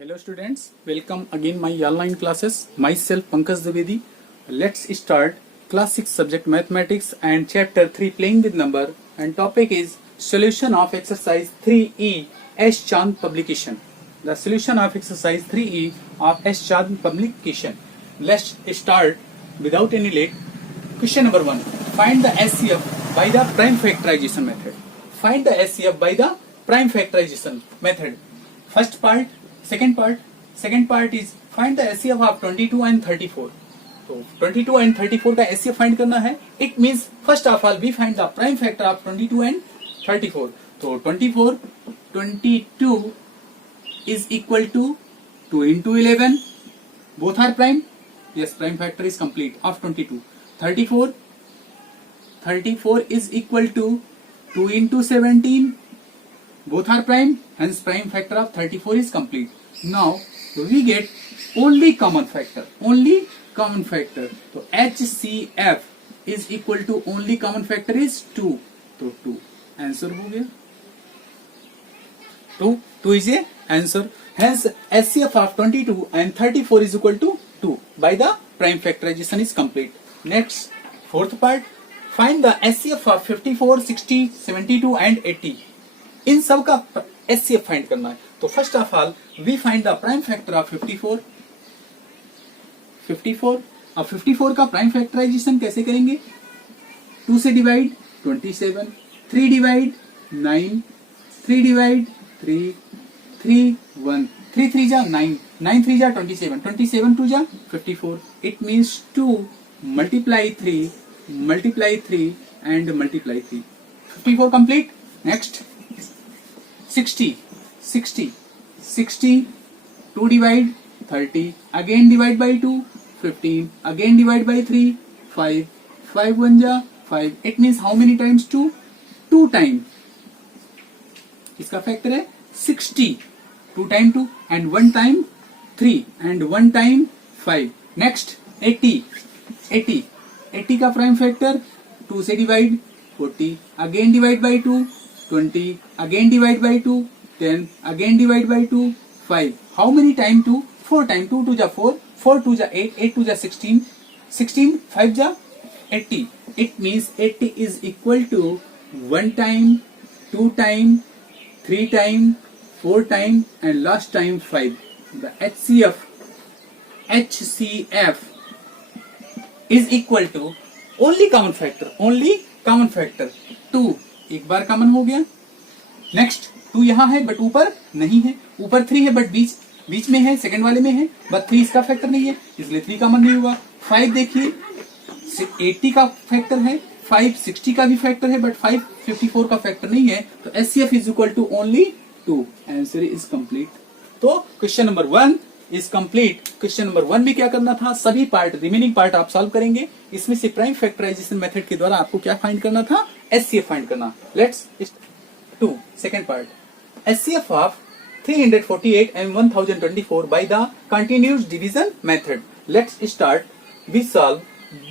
Hello students, welcome again my online classes. Myself Pankaj Dwivedi. Let's start class 6 subject mathematics and chapter 3 playing with number, and topic is solution of exercise 3E S Chand publication. The solution of exercise 3E of S Chand publication. Let's start without any delay. Question number 1. Find the SCF by the prime factorization method. Find the SCF by the prime factorization method. First part. Second part is find the SCF of 22 and 34. तो 22 and 34 का SCF find करना है. It means first of all we find the prime factor of 22 and 34. तो 22 is equal to 2 into 11. Both are prime. Yes, prime factor is complete of 22. 34 is equal to 2 into 17. Both are prime. Hence prime factor of 34 is complete. Now we get only common factor. So HCF is equal to only common factor is 2. तो 2 answer हो गया. 2 is a answer. Hence SCF of 22 and 34 is equal to 2 by the prime factorization is complete. Next, fourth part, find the SCF of 54, 60, 72 and 80. इन सब का SCF find करना है. तो first of all we find the prime factor of 54. अब 54 का prime factorisation कैसे करेंगे? 2 से डिवाइड 27, 3 डिवाइड 9, 3 डिवाइड 3, 3 1, 3 3 जा 9, 9 3 जा 27, 27 2 जा 54. It means 2 multiply 3 and multiply 3. 54 complete. Next 60, 2 divide 30, again divide by 2, 15, again divide by 3, 5 1 ja 5. It means how many times 2? 2 time. इसका factor है 60. 2 time 2 and 1 time 3 and 1 time 5. Next 80 का prime factor 2 से divide 40, again divide by 2, 20, again divide by 2, 10, again divide by 2, 5. How many time 2? 4 time. 2 2 ja 4, 4 2 ja 8, 8 2 ja 16, 16 5 ja 80. It means 80 is equal to 1 time, 2 time, 3 time, 4 time and last time 5. The HCF is equal to only common factor 2. एक बार common हो गया. Next 2 यहाँ है but ऊपर नहीं है. ऊपर 3 है बट बीच में है, सेकंड वाले में है बट 3 इसका फैक्टर नहीं है, इसलिए 3 कॉमन नहीं होगा. 5 देखिए 80 का फैक्टर है, 5 60 का भी फैक्टर है बट 5 54 का फैक्टर नहीं है. तो SCF is equal to only 2. Answer is complete. तो question number 1 is complete. Question number 1 में क्या करना था? सभी पार्ट रिमेनिंग पार्ट आप सॉल्व करेंगे. इसमें से प्राइम फैक्टराइजेशन मेथड के द्वारा आपको क्या फाइंड करना था? SCF फाइंड करना. Let's 2 second part. SCF of 348 and 1024 by the continuous division method. Let's start. We solve.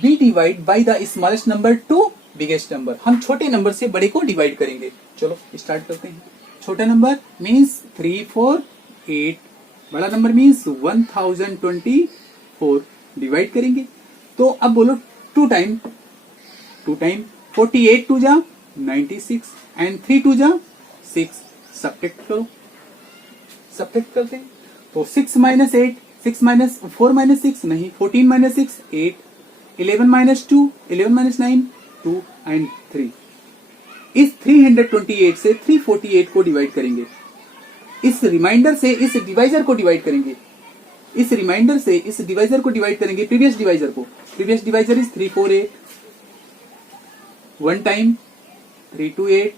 We divide by the smallest number to biggest number. हम छोटे नंबर से बड़े को डिवाइड करेंगे. चलो स्टार्ट करते हैं. छोटा नंबर मीन्स 3 4 8, बड़ा नंबर मीन्स 1024. डिवाइड करेंगे तो अब बोलो 2 टाइम 48 2 जा 96 एंड 3 2 जा 6. सब्ट्रैक्ट करते हैं तो 6 minus 8, 6 minus 4 minus 6 नहीं, 14 minus 6 8, 11 minus 2, 11 minus 9 2 and 3. इस 328 से 348 को डिवाइड करेंगे. इस रिमाइंडर से इस डिवाइजर को डिवाइड करेंगे. Previous divisor is 3 4 8. 1 time 3 2 8.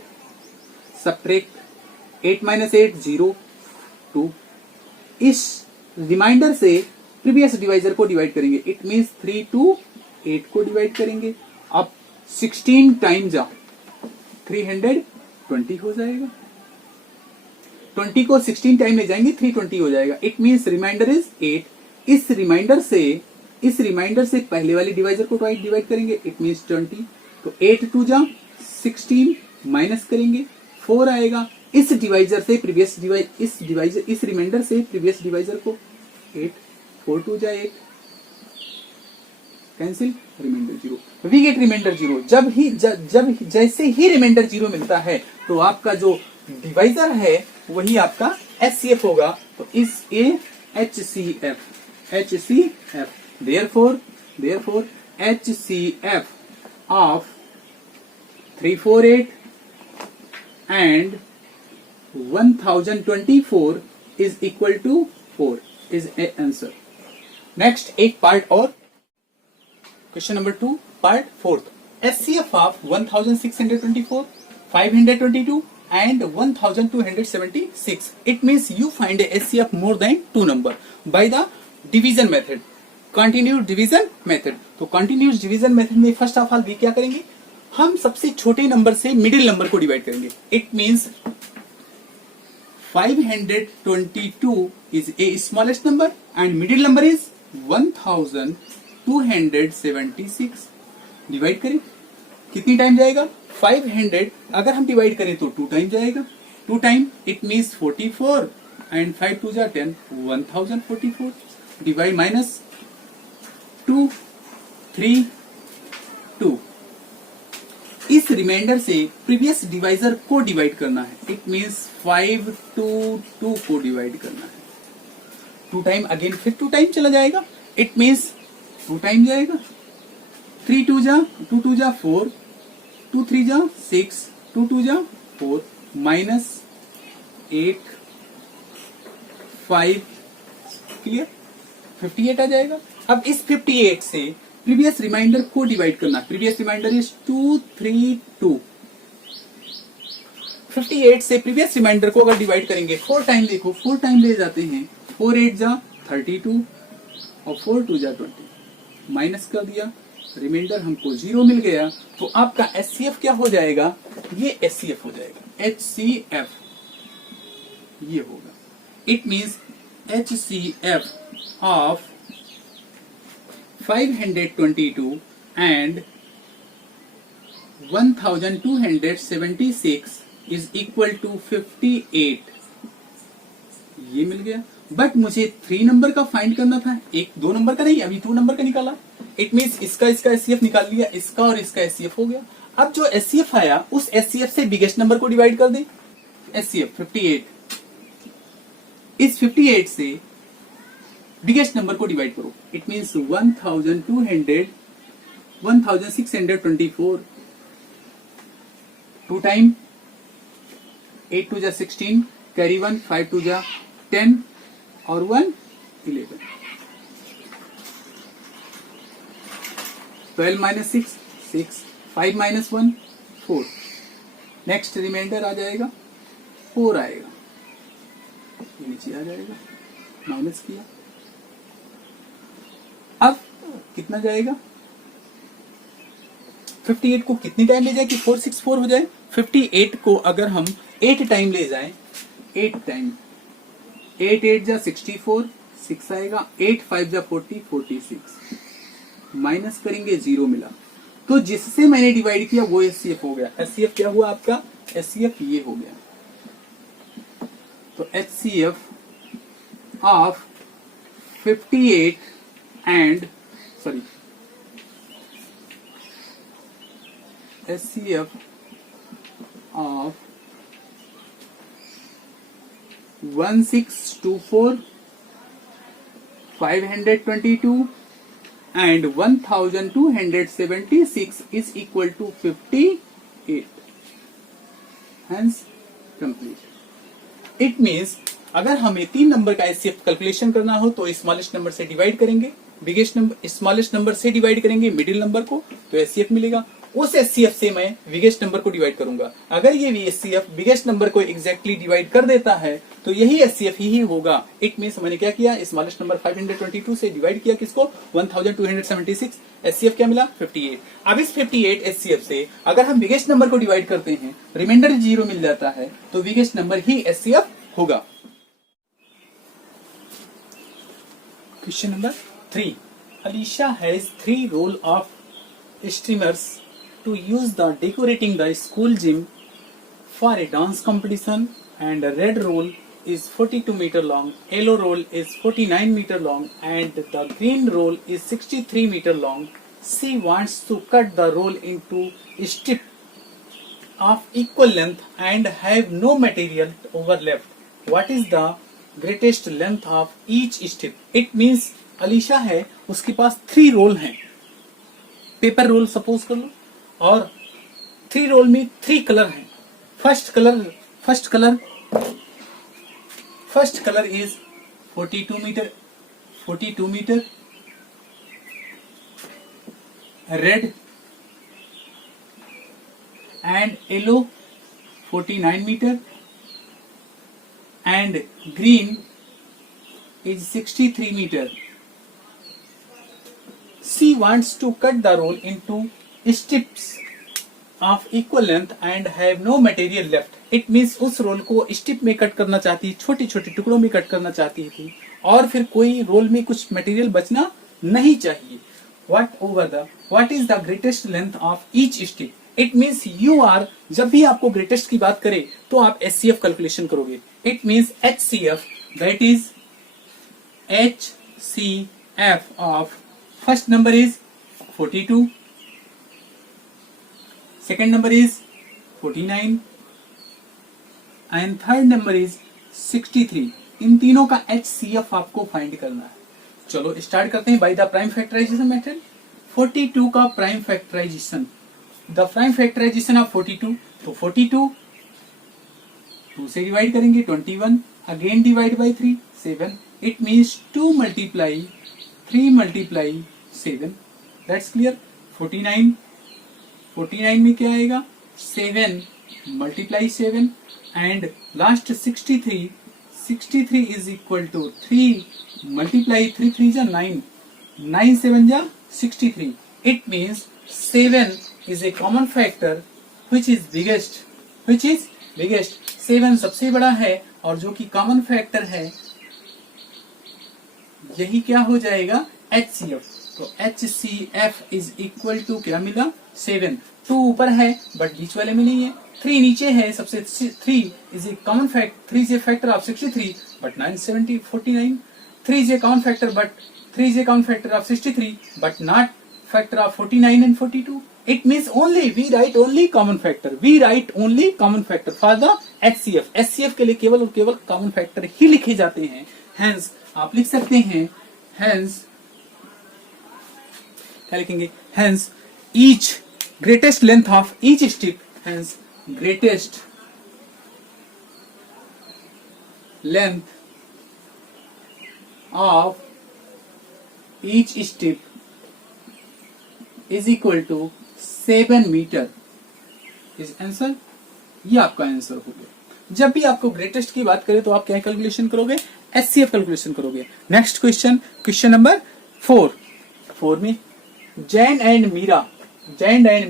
Subtract 8 minus 8 0 2. इस रिमाइंडर से प्रीवियस डिवाइजर को डिवाइड करेंगे. इट मीन्स 3 2 8 को डिवाइड करेंगे. अब 16 टाइम जा 320 हो जाएगा. 20 को 16 टाइम ले जाएंगे 320 हो जाएगा. It means remainder is 8. इस रिमाइंडर से पहले वाली डिवाइजर को डिवाइड करेंगे. It means 20. तो 8 2 जा 16 माइनस करेंगे 4 आएगा. इस डिवाइजर से प्रीवियस इस रिमाइंडर से प्रीवियस डिवाइजर को 8, 4 2 जा 8, cancel, remainder 0, we get remainder 0। जैसे ही रिमाइंडर 0 मिलता है तो आपका जो डिवाइजर है वही आपका एचसीएफ होगा। तो इस ए HCF therefore HCF of 348 and 1024 is equal to 4 is a answer। Next एक पार्ट और, question number 2 part 4th, HCF of 1624, 522 and 1276. It means you find a HCF more than 2 number by the division method, continuous division method। तो continuous division method में first of all क्या करेंगे, हम सबसे छोटे number से middle number को divide करेंगे। It means 522 is a smallest number and middle number is 1276। Divide करें, कितनी टाइम जाएगा, 500 अगर हम डिवाइड करें तो 2 टाइम जाएगा, 2 टाइम इट मींस 44 एंड 5 2 जा 10, 1044 डिवाइड माइनस 2 3 2। इस रिमाइंडर से प्रीवियस डिवाइजर को डिवाइड करना है। इट मींस 5 2 2 को डिवाइड करना है, 2 टाइम अगेन फिर 2 टाइम चला जाएगा, इट मींस 2 टाइम जाएगा, 3 2 जा 2 2 जा 4, 2 3 जा 6, 2 2 जा 4 माइनस 8 5, क्लियर, 58 आ जाएगा। अब इस 58 से प्रीवियस रिमाइंडर को डिवाइड करना, प्रीवियस रिमाइंडर इज 2 3 2। 58 से प्रीवियस रिमाइंडर को अगर डिवाइड करेंगे 4 टाइम, देखो 4 टाइम ले जाते हैं, 4 8 जा 32 और 4 2 जा 20, माइनस कर दिया, रिमाइंडर हमको 0 मिल गया। तो आपका एचसीएफ क्या हो जाएगा, ये एचसीएफ हो जाएगा, HCF ये होगा। It means HCF of 522 and 1276 is equal to 58। ये मिल गया, बट मुझे 3 नंबर का फाइंड करना था, 2 नंबर का नहीं, अभी 2 नंबर का निकाला। इट मींस इसका एचसीएफ निकाल लिया, इसका और इसका एचसीएफ हो गया। अब जो एचसीएफ आया उस एचसीएफ से बिगेस्ट नंबर को डिवाइड कर दे, एचसीएफ 58, इस 58 से बिगेस्ट नंबर को डिवाइड करो। इट मींस 1624, 2 टाइम 8 2 जा 16, कैरी 1, 5 2 जा 10 और 1 11, 12 माइनस 6 6, 5 माइनस 1 4, नेक्स्ट रिमाइंडर आ जाएगा 4 आएगा, नीचे आ जाएगा, माइनस किया, अब कितना जाएगा, 58 को कितनी टाइम ले जाए कि 464 हो जाए। 58 को अगर हम 8 टाइम ले जाएं, 8 टाइम, 8 8 जा 64, 6 आएगा, 8 5 जा 40, 46, माइनस करेंगे 0 मिला। तो जिससे मैंने डिवाइड किया वो एचसीएफ हो गया। एचसीएफ क्या हुआ आपका, एचसीएफ ये हो गया। तो HCF of 58 and sorry HCF of 1624, 522 and 1276 is equal to 58, hence complete। It means अगर हमें 3 नंबर का एचसीएफ कैलकुलेशन करना हो तो स्मॉलेस्ट नंबर से डिवाइड करेंगे, बिगेस्ट नंबर स्मॉलेस्ट नंबर से डिवाइड करेंगे मिडिल नंबर को, तो एचसीएफ मिलेगा। उस एचसीएफ से मैं बिगेस्ट नंबर को डिवाइड करूंगा। अगर ये एचसीएफ बिगेस्ट नंबर को एग्जैक्टली डिवाइड कर देता है तो यही एचसीएफ ही होगा। इट मींस मैंने क्या किया, स्मॉलेस्ट नंबर 522 से डिवाइड किया किसको, 1276, एचसीएफ क्या मिला 58। अब इस 58 एचसीएफ से अगर हम बिगेस्ट नंबर को डिवाइड करते हैं, रिमाइंडर 0 मिल जाता है, तो बिगेस्ट नंबर ही एचसीएफ होगा। Question number 3. Alicia has 3 roll of streamers to use the decorating the school gym for a dance competition and the red roll is 42 meter long, yellow roll is 49 meter long, and the green roll is 63 meter long. She wants to cut the roll into strip of equal length and have no material overlapped. What is the greatest length of each strip? It means Alisha है, उसके पास 3 roll हैं, paper roll suppose कर लो, और 3 रोल में 3 colour हैं. First colour is 42 metre red and yellow 49 meter and green is 63 meter. She wants to cut the roll into strips of equal length and have no material left. It means उस role को strip में cut करना चाहती, छोटे छोटे टुकड़ों में cut करना चाहती थी, और फिर कोई रोल में कुछ मटेरियल बचना नहीं चाहिए. What is the greatest length of each strip? It means you are, जब भी आपको ग्रेटेस्ट की बात करें तो आप HCF कैलकुलेशन करोगे. It means HCF, that is HCF of first number is 42, second number is 49 and third number is 63. इन तीनों का HCF आपको फाइंड करना है. चलो स्टार्ट करते हैं by the prime factorisation method. 42 का prime factorisation, the prime factorisation of 42, तो 42 2 से डिवाइड करेंगे 21, again divide by 3 7. It means 2 multiply 3 multiply 7, that's clear. 49 में क्या आएगा 7 multiply 7 and last 63 is equal to 3 multiply 3 जा 9 7 जा 63. It means 7 is a common factor which is biggest. 7 सबसे बड़ा है और जो कि कॉमन फैक्टर है, यही क्या हो जाएगा HCF. तो HCF इज इक्वल टू क्या मिला 7. 2 ऊपर है बट बीच वाले में नहीं है, 3 नीचे है सबसे. 3 is a common factor, 3 is a factor of 63 but 49. 3 is a common factor of 63 but not factor of 49 and 42. It means we write only common factor for the HCF. HCF के लिए केवल और केवल common factor ही लिखे जाते हैं. Hence आप लिख सकते हैं, क्या लिखेंगे, hence each greatest length of each strip, hence greatest length of each strip is equal to 7 metre. Is answer, ये आपका आंसर हो गया. जब भी आपको ग्रेटेस्ट की बात करें तो आप क्या कैलकुलेशन करोगे, HCF कैलकुलेशन करोगे. नेक्स्ट क्वेश्चन नंबर 4 में Jain and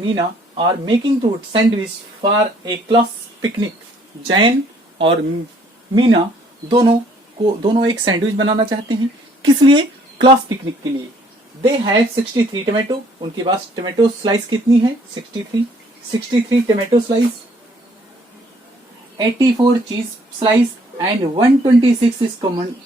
Meena are making two sandwich for a class picnic. Jain और मीना दोनों एक सैंडविच बनाना चाहते हैं. किस लिए, क्लास पिकनिक के लिए. दे हैव 63 टोमेटो, उनके पास टोमेटो स्लाइस कितनी है 63 tomato slice, 84 cheese slice and 126 is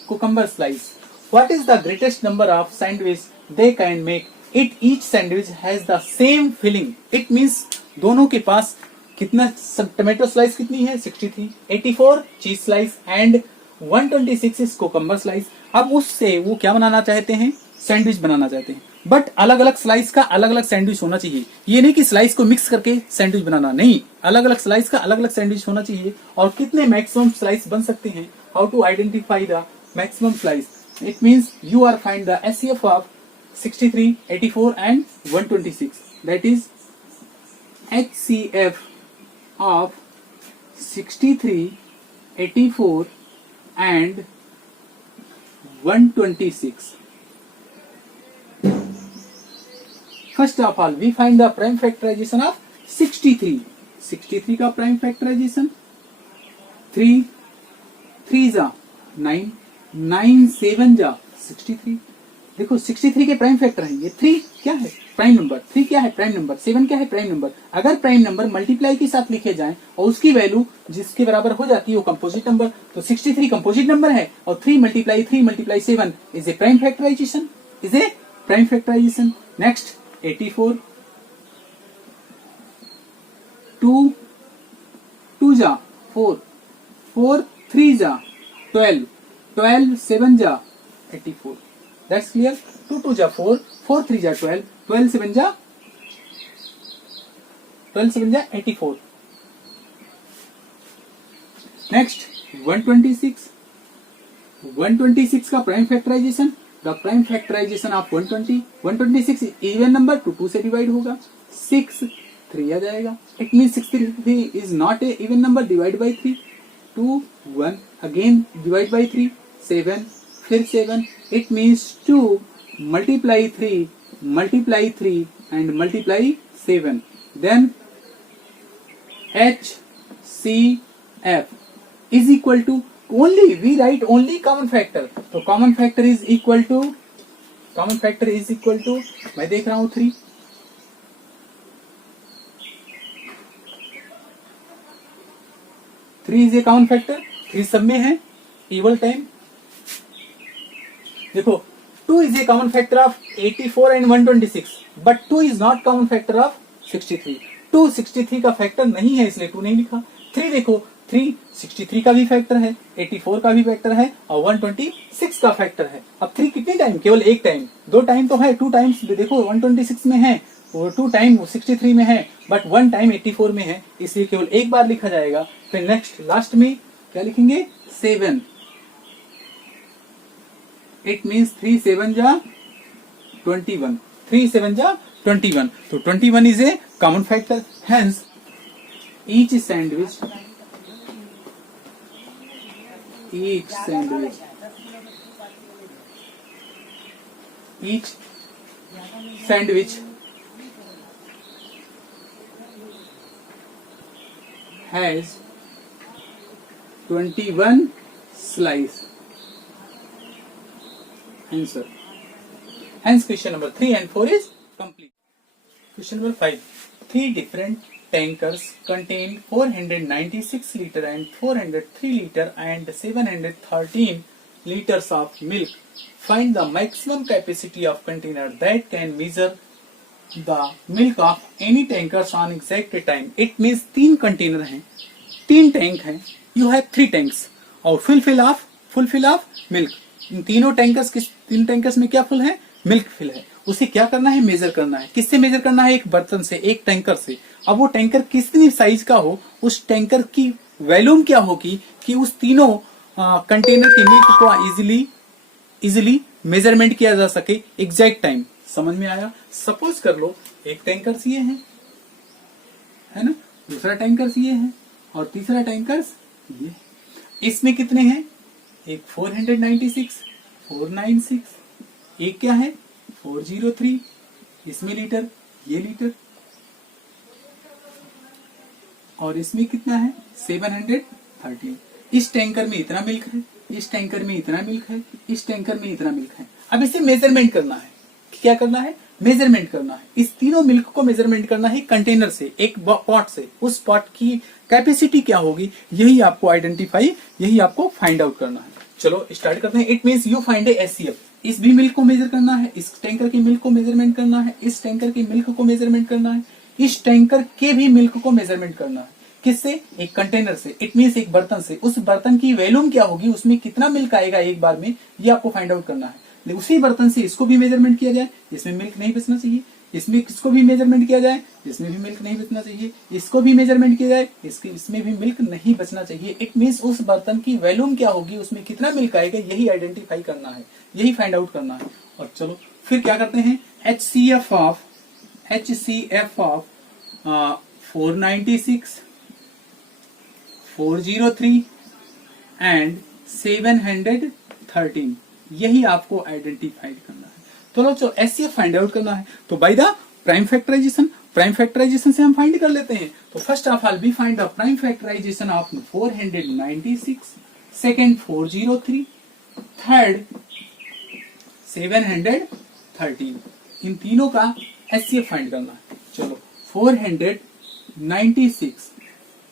cucumber slice. What is the greatest number of sandwich they can make? Each sandwich has the same filling. It means दोनों के पास कितना tomato slice कितनी है 63, 84 cheese slice and 126 is cucumber slice. अब उससे वो क्या बनाना चाहते हैं, सैंडविच बनाना चाहते हैं. बट अलग अलग स्लाइस का अलग अलग सैंडविच होना चाहिए. ये नहीं कि स्लाइस को मिक्स करके सैंडविच बनाना, नहीं, अलग अलग स्लाइस का अलग अलग सैंडविच होना चाहिए. और कितने मैक्सिमम स्लाइस बन सकते हैं, how to identify the maximum slice. It means you are find the HCF of 63, 84 and 126. That is HCF of 63, 84 and 126. First of all, we find the prime factorization of 63. 63 का prime factorization 3 जा 9, 9 7 जा 63, देखो 63 के prime factor है ये 3 क्या है prime number, 3 क्या है प्राइम नंबर, 7 क्या है प्राइम नंबर। अगर प्राइम नंबर मल्टीप्लाई के साथ लिखे जाए और उसकी वैल्यू जिसके बराबर हो जाती है वो कंपोजिट नंबर, तो 63 कंपोजिट नंबर है और 3 multiply 7 is a prime factorisation, is a prime factorisation. Next 84, 2 जा 4, 4 3 जा 12, 12 7 जा 84, दैट्स क्लियर। 2 2 जा 4, 4 3 जा 12, 12 7 जा 84। नेक्स्ट 126, 126 का prime factorisation, the prime factorisation of 120, 126 even number तो 2 से डिवाइड होगा, 6 3 आ जाएगा, it mean 63 is not a even number, divide by 3, 2 1 again divide by 3, 7 फिर 7, it means 2 multiply 3 and multiply 7, then HCF is equal to only, we write only common factor, तो common factor is equal to मैं देख रहा हूं 3, is a common factor, 3 सब में है evil time. देखो 2 is a common factor of 84 and 126, but 2 is not common factor of 63, 2 63 का फैक्टर नहीं है इसलिए 2 नहीं लिखा। 3 देखो 3 63 का भी फैक्टर है, 84 का भी फैक्टर है और 126 का फैक्टर है। अब 3 कितने टाइम, केवल एक टाइम, 2 टाइम तो है, 2 टाइम्स देखो 126 में है और 2 टाइम 63 में है, बट 1 टाइम 84 में है, इसलिए केवल एक बार लिखा जाएगा। फिर नेक्स्ट लास्ट में क्या लिखेंगे 7, इट मीन्स 3 7 जा 21, 3 7 जा 21, तो 21 is a common factor, hence each sandwich has 21 slice. Answer. Hence question number 3 and 4 is complete. Question number 5. 3 different tankers contain 496 liter and 403 liter and 713 liters of milk. Find the maximum capacity of container that can measure the milk of any tankers on exact time. It means 3 container हैं, 3 tank हैं, you have 3 tanks और full of milk. इन तीनों tankers, किस 3 tankers में क्या full है, milk fill है। उसे क्या करना है, मेजर करना है। किससे मेजर करना है, एक बर्तन से, एक टैंकर से। अब वो टैंकर कितनी साइज का हो, उस टैंकर की वॉल्यूम क्या होगी कि उस तीनों कंटेनर के मिल्क को इजिली मेजरमेंट किया जा सके एग्जैक्ट टाइम। समझ में आया। सपोज कर लो एक टैंकर ये है ना, दूसरा टैंकर ये है और तीसरा टैंकर ये। इसमें कितने हैं, एक 496, 496, एक क्या है 403, इसमें लीटर, ये लीटर, और इसमें कितना है 713। इस टैंकर में इतना मिल्क है, इस टैंकर में इतना मिल्क है, इस टैंकर में इतना मिल्क है। अब इसे मेजरमेंट करना है। क्या करना है, मेजरमेंट करना है। इस तीनों मिल्क को मेजरमेंट करना है कंटेनर से, एक पॉट से। उस पॉट की कैपेसिटी क्या होगी, यही आपको आइडेंटिफाई, यही आपको फाइंड आउट करना है। चलो स्टार्ट करते हैं। It means you find A HCF। इस भी मिल्क को मेजर करना है, इस टैंकर के मिल्क को मेजरमेंट करना है, इस टैंकर के मिल्क को मेजरमेंट करना है, इस टैंकर के भी मिल्क को मेजरमेंट करना है। किससे, एक कंटेनर से। इट मीन्स एक बर्तन से। उस बर्तन की वॉल्यूम क्या होगी, उसमें कितना मिल्क आएगा एक बार में, ये आपको फाइंड आउट करना है। उसी बर्तन से इसको भी मेजरमेंट किया जाए, इसमें मिल्क नहीं बचना चाहिए। इसमें किसको भी मेजरमेंट किया जाए, इसमें भी मिल्क नहीं बचना चाहिए। इसको भी मेजरमेंट किया जाए, इसमें भी मिल्क नहीं बचना चाहिए। इट मीन्स उस बर्तन की वॉल्यूम क्या होगी, उसमें कितना मिल्क आएगा, यही आइडेंटिफाई करना है, यही फाइंड आउट करना है। और चलो फिर क्या करते हैं, HCF ऑफ 496, 403 एंड 713, यही आपको आइडेंटिफाई करना है। चलो HCF फाइंड आउट करना है, तो बाय द प्राइम फैक्टराइजेशन से हम फाइंड कर लेते हैं। तो first of all we find the prime factorisation of 496, second 403, third 713, इन तीनों का HCF फाइंड करना है। चलो 496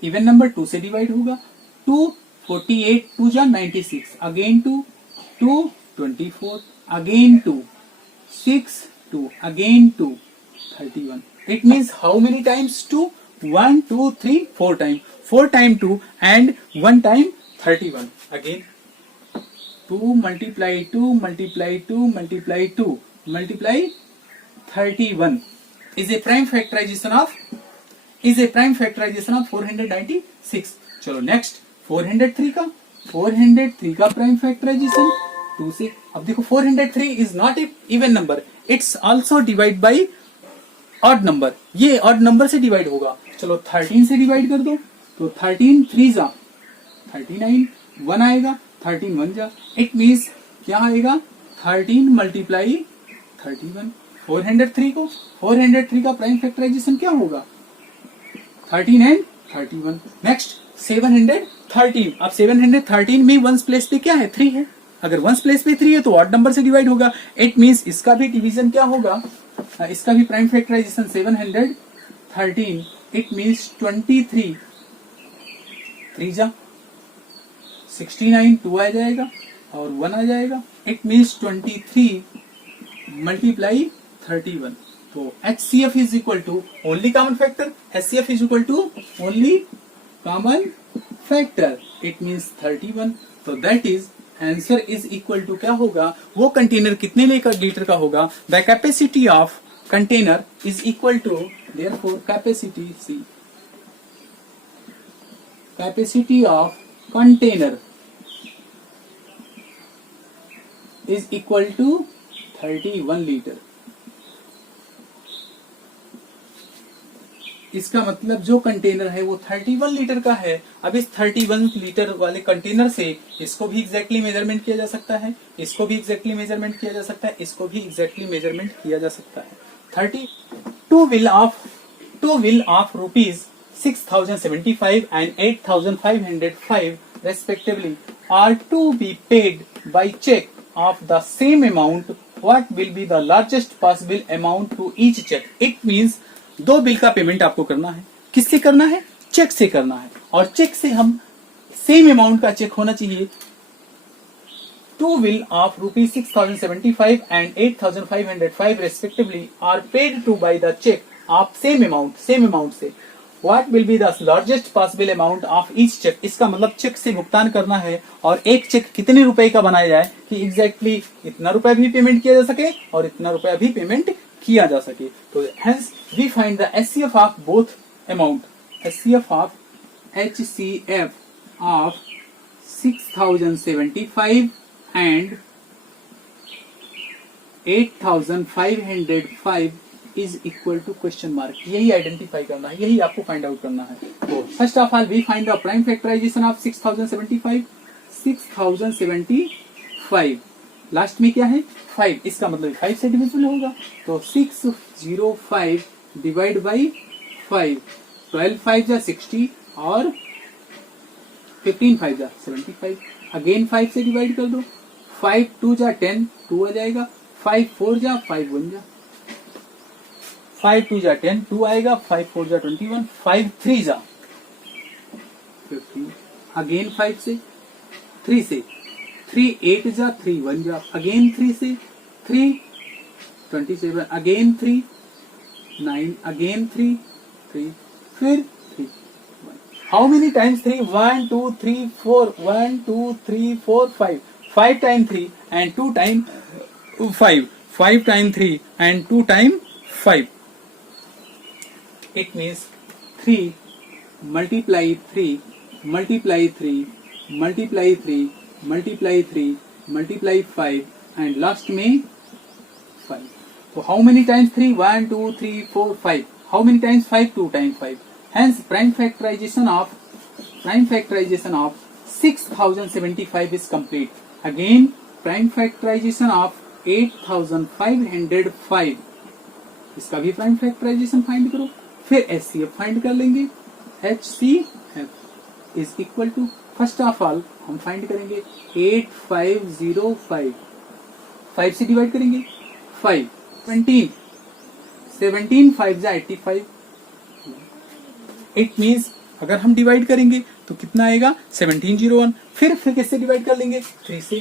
इवन नंबर 2 से डिवाइड होगा, 2 48 2 जा 96, again 2 2 24, again 2 6 2, again 2 31. It means how many times 2? 1 2 3 4 time, 4 time 2 and 1 time 31. Again 2 multiply 2 multiply 2 multiply 2 multiply 31 is a prime factorization of 496. चलो नेक्स्ट 403 का प्राइम फैक्टराइजेशन 2 से। अब देखो 403 is not a even number, it's also divide by odd number, ये odd number से divide होगा। चलो 13 से डिवाइड कर दो, तो 13 3 जा 39, 1 आएगा, 13 1 जा, इट मीन्स क्या आएगा 13 मल्टीप्लाई 31। 403 का प्राइम फैक्टराइजेशन क्या होगा 13 एंड 31। नेक्स्ट 713, अब 713 में वंस प्लेस पे क्या है 3 है, अगर वंस प्लेस पे 3 है तो ऑड नंबर से डिवाइड होगा, इट मीन्स इसका भी डिवीजन क्या होगा, इसका भी प्राइम फैक्टराइजेशन 713, इट मीन्स 23 3 जा 69, 2 आ जाएगा और 1 आ जाएगा, इट मीन्स 23 मल्टीप्लाई 31। तो HCF is equal to only common factor, HCF is equal to only common factor, it means 31। तो that is answer is equal to क्या होगा, वो कंटेनर कितने लीटर का होगा, the capacity of container is equal to, therefore capacity C, capacity of container is equal to 31 litre. इसका मतलब जो कंटेनर है वो 31 लीटर का है। अब इस 31 लीटर वाले कंटेनर से इसको भी एग्जैक्टली मेजरमेंट किया जा सकता है, इसको भी एग्जैक्टली मेजरमेंट किया जा सकता है, इसको भी एग्जैक्टली मेजरमेंट किया जा सकता है। 32 wheel of rupees 6075 and 8505 respectively are to be paid by check of the same amount. What will be the largest possible amount to each check? It means 2 bill का पेमेंट आपको करना है, किससे करना है, चेक से करना है, और चेक से हम सेम अमाउंट का चेक होना चाहिए। 2 bill of rupees 6075 and 8505 respectively are paid to by the check of same amount से। What will be the largest possible amount of each check? इसका मतलब चेक से भुगतान करना है और एक चेक कितने रुपए का बनाया जाए कि एग्जैक्टली इतना रुपया भी पेमेंट किया जा सके और इतना रुपया भी पेमेंट किया जा सके। तो hence we find the HCF of both amount, HCF of 6075 and 8505 is equal to question mark। यही आइडेंटिफाई करना है, यही आपको फाइंड आउट करना है। तो first of all we find the prime factorisation of 6075 last में क्या है 5, इसका मतलब 5 से डिविजिबल होगा, तो 605 डिवाइड बाई 5, 12 5 जा 60 और 15 5 जा 75, अगेन 5 से डिवाइड कर दो, 5 2 जा 10, 2 आ जाएगा, 5 4 जा 5 1 जा, 5 2 जा 10, 2 आएगा, 5 4 जा 21, 5 3 जा 15, अगेन 5 से 3 से 3 8 जा 3 1 जा, अगेन 3 से 3 27, अगेन 3 9, अगेन 3 3, फिर 3 1। How many times 3? 1 2 3 4, 1 2 3 4 5, 5 time 3 and 2 time 5, 5 time 3 and 2 time 5, it means 3 multiply 3 multiply 3 multiply 3 multiply 3 multiply 5 and last में 5। So how many times 3? 1 2 3 4 5, how many times 5? 2 times 5, hence prime factorization of 6075 is complete। again prime factorization of 8505, इसका भी prime factorisation find करो, फिर HCF find कर लेंगे। HCF is equal to, first of all हम find करेंगे 8505 5 से divide करेंगे 5 17 17 5 जा 85। इट मीन्स अगर हम डिवाइड करेंगे तो कितना आएगा 1701। फिर किससे डिवाइड कर लेंगे 3 से।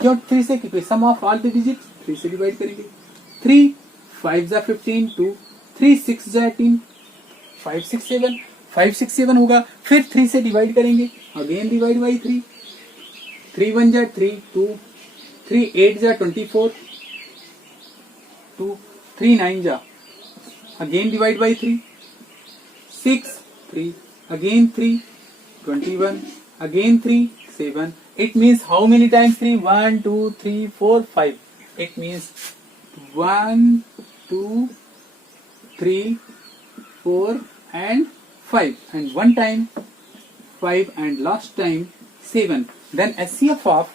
क्यों 3 से? क्योंकि सम ऑफ ऑल द डिजिट 3 से डिवाइड करेंगे। 3 5 जा 15 2 3 6 जा 18 5 6 7 5 6 7 होगा। फिर 3 से डिवाइड करेंगे, अगेन डिवाइड बाई 3 3 1 जा 3 2 3 8 जा 24 2 3 9 जा again divide by 3 6 3 again 3 21 again 3 7। it means how many times 3? 1 2 3 4 5। it means 1 2 3 4 and 5 and one time 5 and last time 7। then SCF of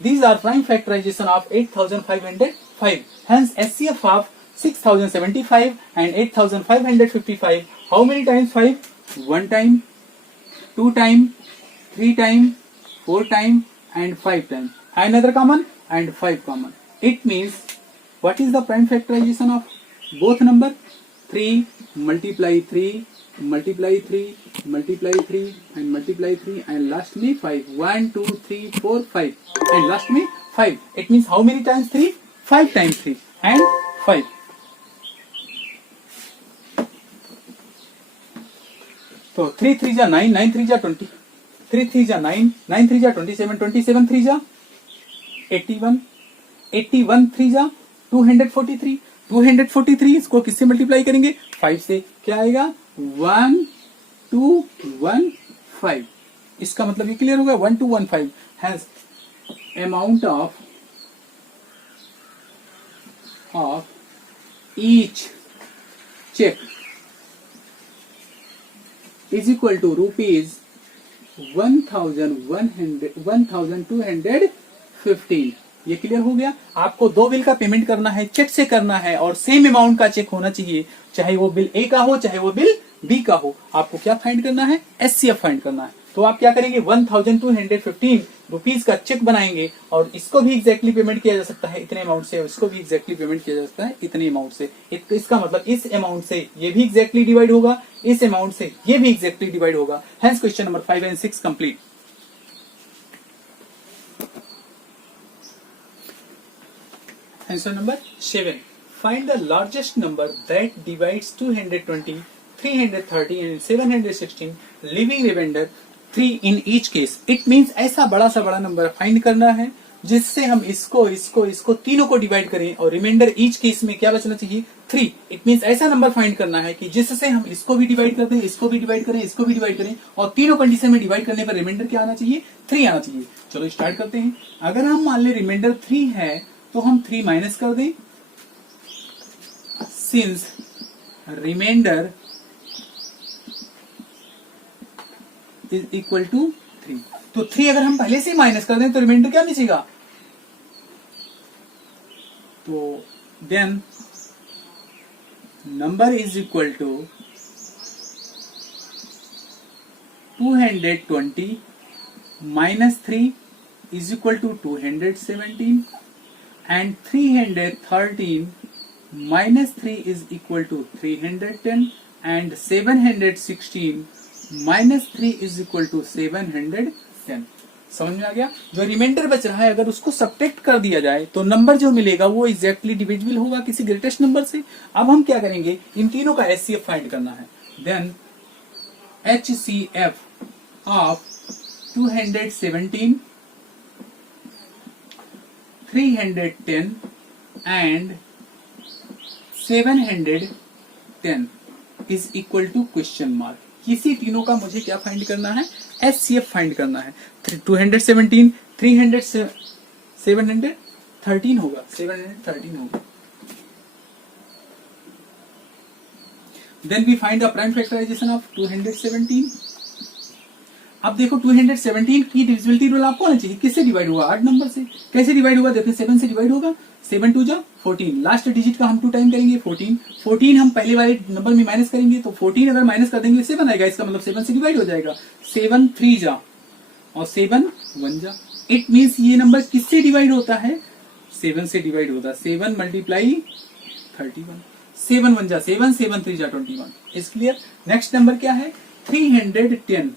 these are prime factorization of 8505। hence SCF of 6075 and 8555। how many times 5? 1 time 2 time 3 time 4 time and 5 time, another common and 5 common। it means what is the prime factorization of both number? 3 multiply 3 multiply 3 multiply 3 and multiply 3 and last me 5 1 2 3 4 5 and last me 5। it means how many times 3? 5 times 3 and 5। तो 3 3 जा 9 9 3 जा 20 3 3 जा 9 9 3 जा 27 27 3 जा 81 81 3 जा 243 243। इसको किससे multiply करेंगे? 5 से। क्या आएगा? 1 2 1 5। इसका मतलब ये क्लियर होगा 1 2 1 5 has amount of each cheque is equal to rupees 1215। ये क्लियर हो गया। आपको 2 बिल का पेमेंट करना है, चेक से करना है और सेम अमाउंट का चेक होना चाहिए, चाहे वो बिल ए का हो चाहे वो बिल बी का हो। आपको क्या फाइंड करना है? SCF फाइंड करना है। तो आप क्या करेंगे? 1215 रुपीज का चेक बनाएंगे और इसको भी एग्जैक्टली पेमेंट किया जा सकता है इतने अमाउंट से, और इसको भी एग्जैक्टली पेमेंट किया जा सकता है इतने अमाउंट से। इसका मतलब इस अमाउंट से ये भी एग्जैक्टली डिवाइड होगा, इस अमाउंट से ये भी एग्जैक्टली डिवाइड होगा। हेंस क्वेश्चन नंबर 5 and 6 कंप्लीट। Answer number 7, find the largest number that divides 220 330 and 716 leaving remainder 3 in each case। it means ऐसा बड़ा सा बड़ा नंबर फाइंड करना है जिससे हम इसको तीनों को डिवाइड करें और रिमाइंडर ईच केस में क्या बचना चाहिए? 3। इट मींस ऐसा नंबर फाइंड करना है कि जिससे हम इसको भी डिवाइड कर दें, इसको भी डिवाइड करें, इसको भी डिवाइड करें और तीनों कंडीशन में डिवाइड करने पर रिमाइंडर क्या आना चाहिए? 3 आना चाहिए। चलो स्टार्ट करते हैं। अगर हम मान ले रिमाइंडर 3 है तो हम 3 माइनस कर दें, since remainder is equal to 3। तो 3 अगर हम पहले से माइनस कर दें तो रिमाइंडर क्या बचेगा? तो then number is equal to 220 minus 3 is equal to 217 and 313 minus 3 is equal to 310 and 716 minus 3 is equal to 710। समझ में आ गया? जो रिमाइंडर बच रहा है अगर उसको सब्ट्रैक्ट कर दिया जाए तो नंबर जो मिलेगा वो एग्जैक्टली डिविजिबल होगा किसी ग्रेटेस्ट नंबर से। अब हम क्या करेंगे? इन तीनों का HCF फाइंड करना है। Then HCF of 217 310 and 710 is equal to question mark. किसी तीनों का मुझे क्या फाइंड करना है? HCF फाइंड करना है। 217 300 713 होगा, 713 होगा। Then we find the prime factorisation of 217। अब देखो 217 की डिविजिबिलिटी रूल आपको आना चाहिए। किससे डिवाइड हुआ? 8 नंबर से। कैसे डिवाइड हुआ? देखो 7 से डिवाइड होगा, 7 2 जा 14, लास्ट डिजिट का हम 2 टाइम करेंगे 14। 14 हम पहले वाले नंबर में माइनस करेंगे तो 14 अगर माइनस कर देंगे 7 आएगा, इसका मतलब 7 से डिवाइड हो जाएगा। 7 3 जा और 7 1 जा। इट मीन्स ये नंबर किससे डिवाइड होता है? 7 से डिवाइड होता, 7 मल्टीप्लाई 31, 7 1 जा 7, 7 3 जा 21। Is clear. नेक्स्ट नंबर क्या है 310।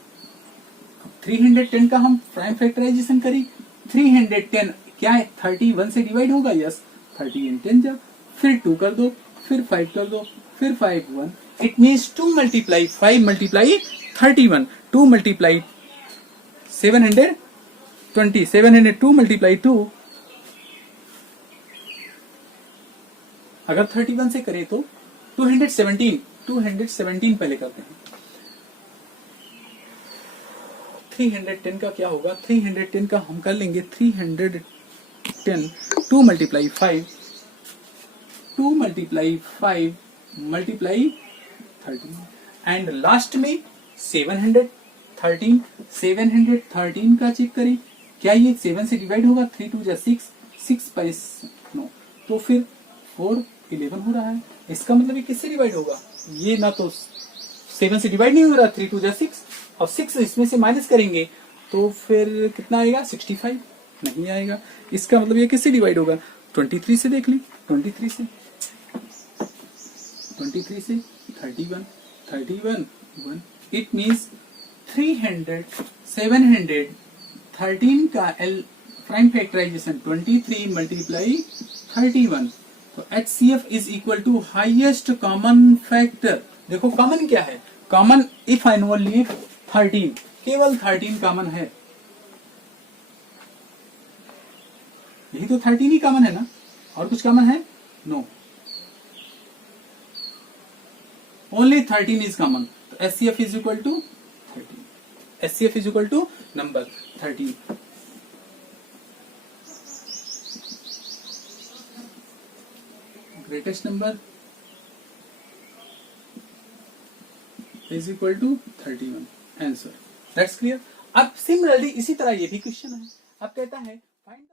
310 का हम प्राइम फैक्टराइजेशन करें, 310 क्या है 31 से डिवाइड होगा, यस 30 इन 10 जा, फिर 2 कर दो, फिर 5 कर दो, फिर 5 1, it means 2 multiply 5 multiply 31, 2 multiply 720, 702 multiply 2, अगर 31 से करें तो 217 पहले करते हैं। 310 का क्या होगा, 310 का हम कर लेंगे 310, 2 multiply 5, 2 multiply 5 multiply 13, and last में 713, 713 का चेक करें, क्या ये 7 से डिवाइड होगा, 3 2 जा 6, 6 बाई 9, तो फिर 4 11 हो रहा है। इसका मतलब ये किससे डिवाइड होगा, ये ना तो 7 से डिवाइड नहीं हो रहा, 3 2 जा 6, और 6 इसमें से माइनस करेंगे तो फिर कितना आएगा 65, नहीं आएगा। इसका मतलब ये किससे डिवाइड होगा, 23 से देख ली, 23 से 31 1, इट मीन्स 713 का एल प्राइम फैक्टराइजेशन 23 मल्टीप्लाई 31, तो HCF is equal to highest common factor. देखो कॉमन क्या है, common if I know only 13, केवल 13 कॉमन है, यही तो 13 ही कॉमन है ना, और कुछ कॉमन है, नो, ओनली 13 इज कॉमन, तो HCF is equal to 13, HCF is equal to number 13। Greatest number is equal to 31, answer, that's clear. अब सिमिलरली इसी तरह ये भी क्वेश्चन है, अब कहता है फाइंड